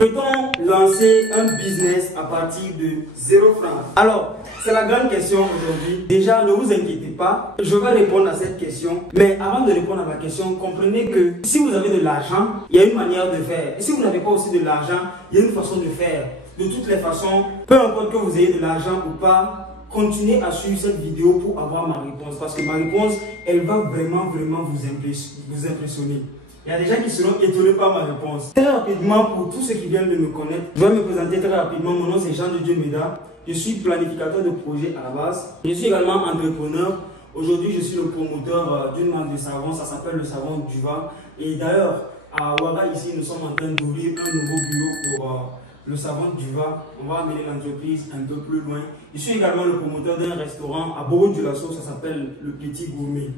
Peut-on lancer un business à partir de 0 francs? Alors, c'est la grande question aujourd'hui. Déjà, ne vous inquiétez pas, je vais répondre à cette question. Mais avant de répondre à la question, comprenez que si vous avez de l'argent, il y a une manière de faire. Et si vous n'avez pas aussi de l'argent, il y a une façon de faire. De toutes les façons, peu importe que vous ayez de l'argent ou pas, continuez à suivre cette vidéo pour avoir ma réponse. Parce que ma réponse, elle va vraiment vous impressionner. Il y a des gens qui seront étonnés par ma réponse. Très rapidement, pour tous ceux qui viennent de me connaître, je vais me présenter très rapidement. Mon nom c'est Jean de Dieu Meda. Je suis planificateur de projet à la base. Je suis également entrepreneur. Aujourd'hui, je suis le promoteur d'une marque de savon. Ça s'appelle le savon Duva. Et d'ailleurs, à Ouaga, ici, nous sommes en train d'ouvrir un nouveau bureau pour le savon Duva. On va amener l'entreprise un peu plus loin. Je suis également le promoteur d'un restaurant à Bobo-Dioulasso, ça s'appelle le Petit Gourmet.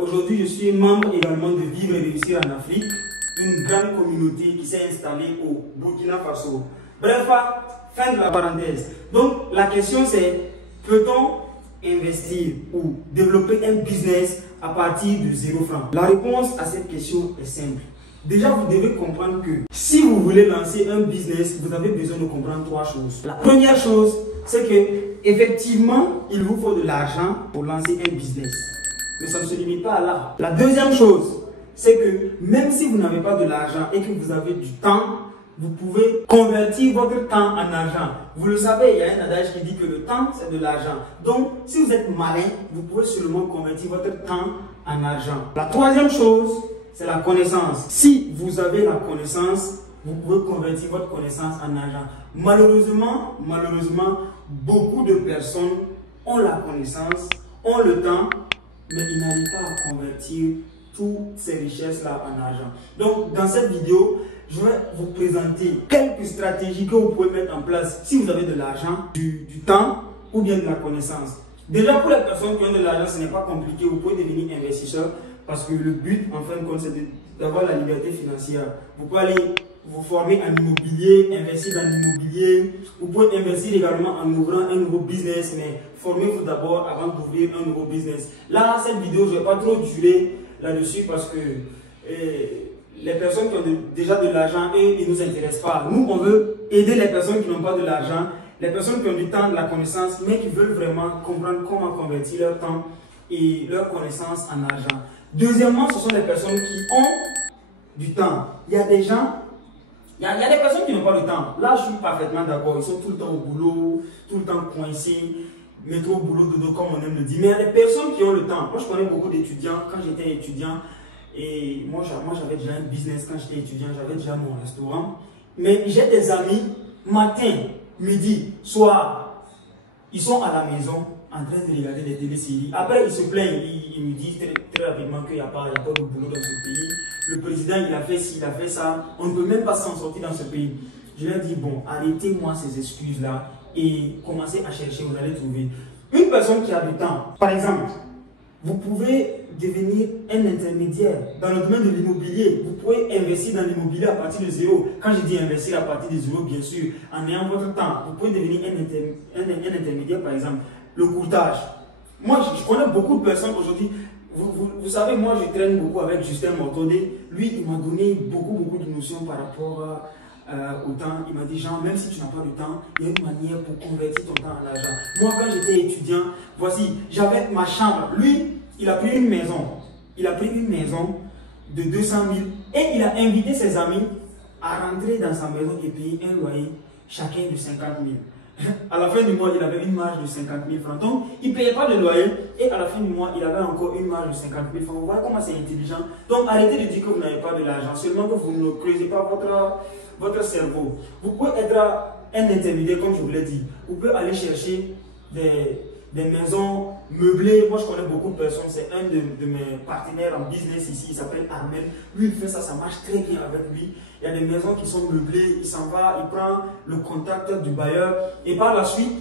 Aujourd'hui, je suis membre également de Vivre et Réussir en Afrique, une grande communauté qui s'est installée au Burkina Faso. Bref, fin de la parenthèse. Donc, la question c'est, peut-on investir ou développer un business à partir de 0 francs? La réponse à cette question est simple. Déjà, vous devez comprendre que si vous voulez lancer un business, vous avez besoin de comprendre 3 choses. La première chose, c'est que effectivement, il vous faut de l'argent pour lancer un business. Mais ça ne se limite pas à là. La deuxième chose, c'est que même si vous n'avez pas de l'argent et que vous avez du temps, vous pouvez convertir votre temps en argent. Vous le savez, il y a un adage qui dit que le temps, c'est de l'argent. Donc, si vous êtes malin, vous pouvez seulement convertir votre temps en argent. La troisième chose, c'est la connaissance. Si vous avez la connaissance, vous pouvez convertir votre connaissance en argent. Malheureusement, beaucoup de personnes ont la connaissance, ont le temps, mais ils n'arrivent pas à convertir toutes ces richesses-là en argent. Donc, dans cette vidéo, je vais vous présenter quelques stratégies que vous pouvez mettre en place si vous avez de l'argent, du temps ou bien de la connaissance. Déjà, pour les personnes qui ont de l'argent, ce n'est pas compliqué. Vous pouvez devenir investisseur parce que le but, en fin de compte, c'est d'avoir la liberté financière. Vous pouvez aller vous former en immobilier, investir dans l'immobilier. Vous pouvez investir également en ouvrant un nouveau business, mais formez-vous d'abord avant d'ouvrir un nouveau business. Là, cette vidéo, je ne vais pas trop durer là-dessus parce que les personnes qui ont déjà de l'argent, ils ne nous intéressent pas. Nous, on veut aider les personnes qui n'ont pas de l'argent, les personnes qui ont du temps, de la connaissance, mais qui veulent vraiment comprendre comment convertir leur temps et leur connaissance en argent. Deuxièmement, ce sont les personnes qui ont du temps. Il y a des gens, il y a des personnes qui n'ont pas le temps. Là, je suis parfaitement d'accord. Ils sont tout le temps au boulot, tout le temps coincés, métro, boulot, dodo, comme on aime le dire. Mais il y a des personnes qui ont le temps. Moi, je connais beaucoup d'étudiants. Quand j'étais étudiant, et moi j'avais déjà un business quand j'étais étudiant, j'avais déjà mon restaurant. Mais j'ai des amis, matin, midi, soir, ils sont à la maison en train de regarder des téléséries. Après, ils se plaignent, ils me disent très rapidement qu'il n'y a pas de boulot dans ce pays. Le président, il a fait ci, il a fait ça. On ne peut même pas s'en sortir dans ce pays. Je leur dis, bon, arrêtez-moi ces excuses-là et commencez à chercher, vous allez trouver. Une personne qui a du temps, par exemple, vous pouvez devenir un intermédiaire dans le domaine de l'immobilier. Vous pouvez investir dans l'immobilier à partir de zéro. Quand je dis investir à partir de zéro, bien sûr, en ayant votre temps, vous pouvez devenir un intermédiaire, par exemple, le courtage. Moi, je connais beaucoup de personnes aujourd'hui. Vous savez, moi, je traîne beaucoup avec Justin Mortodé. Lui, il m'a donné beaucoup de notions par rapport au temps. Il m'a dit, Jean, même si tu n'as pas de temps, il y a une manière pour convertir ton temps en argent. Moi, quand j'étais étudiant, voici, j'avais ma chambre. Lui, il a pris une maison. Il a pris une maison de 200 000 et il a invité ses amis à rentrer dans sa maison et payer un loyer chacun de 50 000. À la fin du mois, il avait une marge de 50 000 francs. Donc, il ne payait pas de loyer et à la fin du mois, il avait encore une marge de 50 000 francs. Vous voyez comment c'est intelligent. Donc, arrêtez de dire que vous n'avez pas de l'argent, seulement que vous ne creusez pas votre cerveau. Vous pouvez être un intermédiaire, comme je vous l'ai dit. Vous pouvez aller chercher des maisons meublées. Moi, je connais beaucoup de personnes. C'est un de mes partenaires en business ici. Il s'appelle Armel. Lui, il fait ça. Ça marche très bien avec lui. Il y a des maisons qui sont meublées. Il s'en va. Il prend le contact du bailleur. Et par la suite,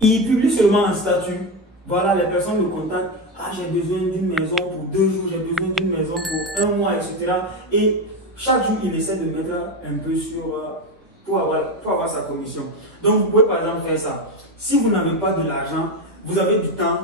il publie seulement un statut. Voilà, les personnes le contactent. Ah, j'ai besoin d'une maison pour 2 jours. J'ai besoin d'une maison pour 1 mois, etc. Et chaque jour, il essaie de mettre un peu sur... pour avoir sa commission. Donc, vous pouvez par exemple faire ça. Si vous n'avez pas de l'argent, vous avez du temps,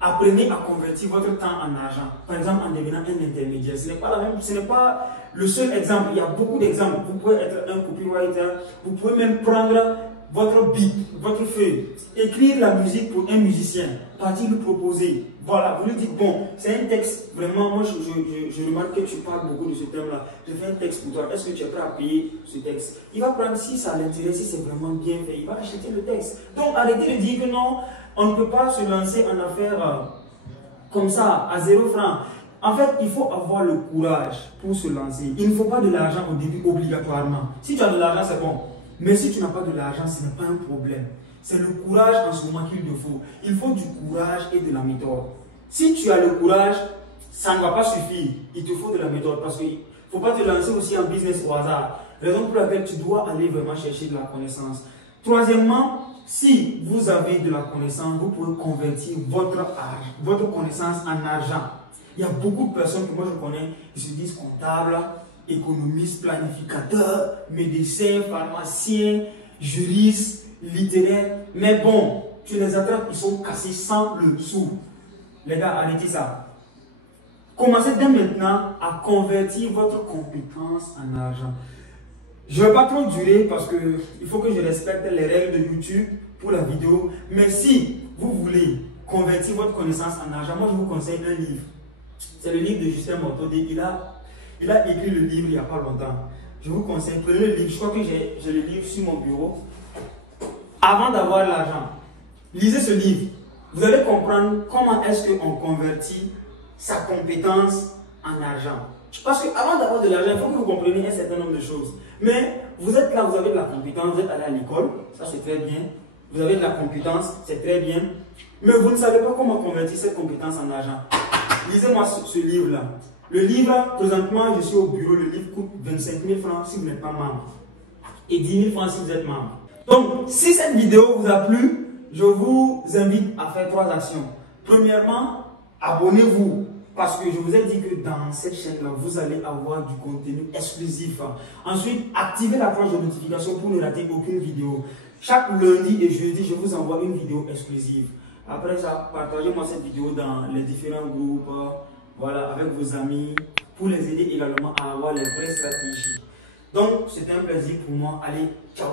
apprenez à convertir votre temps en argent. Par exemple, en devenant un intermédiaire. Ce n'est pas la même, ce n'est pas le seul exemple. Il y a beaucoup d'exemples. Vous pouvez être un copywriter. Vous pouvez même prendre votre beat, votre feuille, écrire la musique pour un musicien, partir lui proposer. Voilà, vous lui dites, bon, c'est un texte, vraiment, moi je remarque que tu parles beaucoup de ce thème-là. Je fais un texte pour toi, est-ce que tu es prêt à payer ce texte? Il va prendre, si ça l'intéresse, si c'est vraiment bien fait, il va acheter le texte. Donc arrêtez de dire que non, on ne peut pas se lancer en affaires comme ça, à 0 francs. En fait, il faut avoir le courage pour se lancer. Il ne faut pas de l'argent au début obligatoirement. Si tu as de l'argent, c'est bon. Mais si tu n'as pas de l'argent, ce n'est pas un problème. C'est le courage en ce moment qu'il te faut. Il faut du courage et de la méthode. Si tu as le courage, ça ne va pas suffire. Il te faut de la méthode parce qu'il ne faut pas te lancer aussi en business au hasard. Raison pour laquelle tu dois aller vraiment chercher de la connaissance. Troisièmement, si vous avez de la connaissance, vous pouvez convertir votre connaissance en argent. Il y a beaucoup de personnes que moi je connais qui se disent comptables, économistes, planificateurs, médecins, pharmaciens, juristes, littéraires. Mais bon, tu les attrapes, ils sont cassés sans le sou. Les gars, arrêtez ça. Commencez dès maintenant à convertir votre compétence en argent. Je ne vais pas trop durer parce qu'il faut que je respecte les règles de YouTube pour la vidéo. Mais si vous voulez convertir votre connaissance en argent, moi je vous conseille un livre. C'est le livre de Justin Mortodé. Il a écrit le livre il n'y a pas longtemps. Je vous conseille, prenez le livre. Je crois que j'ai le livre sur mon bureau. Avant d'avoir l'argent, lisez ce livre. Vous allez comprendre comment est-ce qu'on convertit sa compétence en argent. Parce qu'avant d'avoir de l'argent, il faut que vous compreniez un certain nombre de choses. Mais vous êtes là, vous avez de la compétence, vous êtes allé à l'école, ça c'est très bien. Vous avez de la compétence, c'est très bien. Mais vous ne savez pas comment convertir cette compétence en argent. Lisez-moi ce livre-là. Le livre, présentement, je suis au bureau, le livre coûte 25 000 francs si vous n'êtes pas membre. Et 10 000 francs si vous êtes membre. Donc, si cette vidéo vous a plu, je vous invite à faire 3 actions. Premièrement, abonnez-vous. Parce que je vous ai dit que dans cette chaîne-là, vous allez avoir du contenu exclusif. Ensuite, activez la cloche de notification pour ne rater aucune vidéo. Chaque lundi et jeudi, je vous envoie une vidéo exclusive. Après ça, partagez-moi cette vidéo dans les différents groupes, voilà, avec vos amis, pour les aider également à avoir les vraies stratégies. Donc, c'était un plaisir pour moi. Allez, ciao!